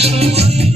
Thank mm -hmm. you. Mm -hmm. mm -hmm.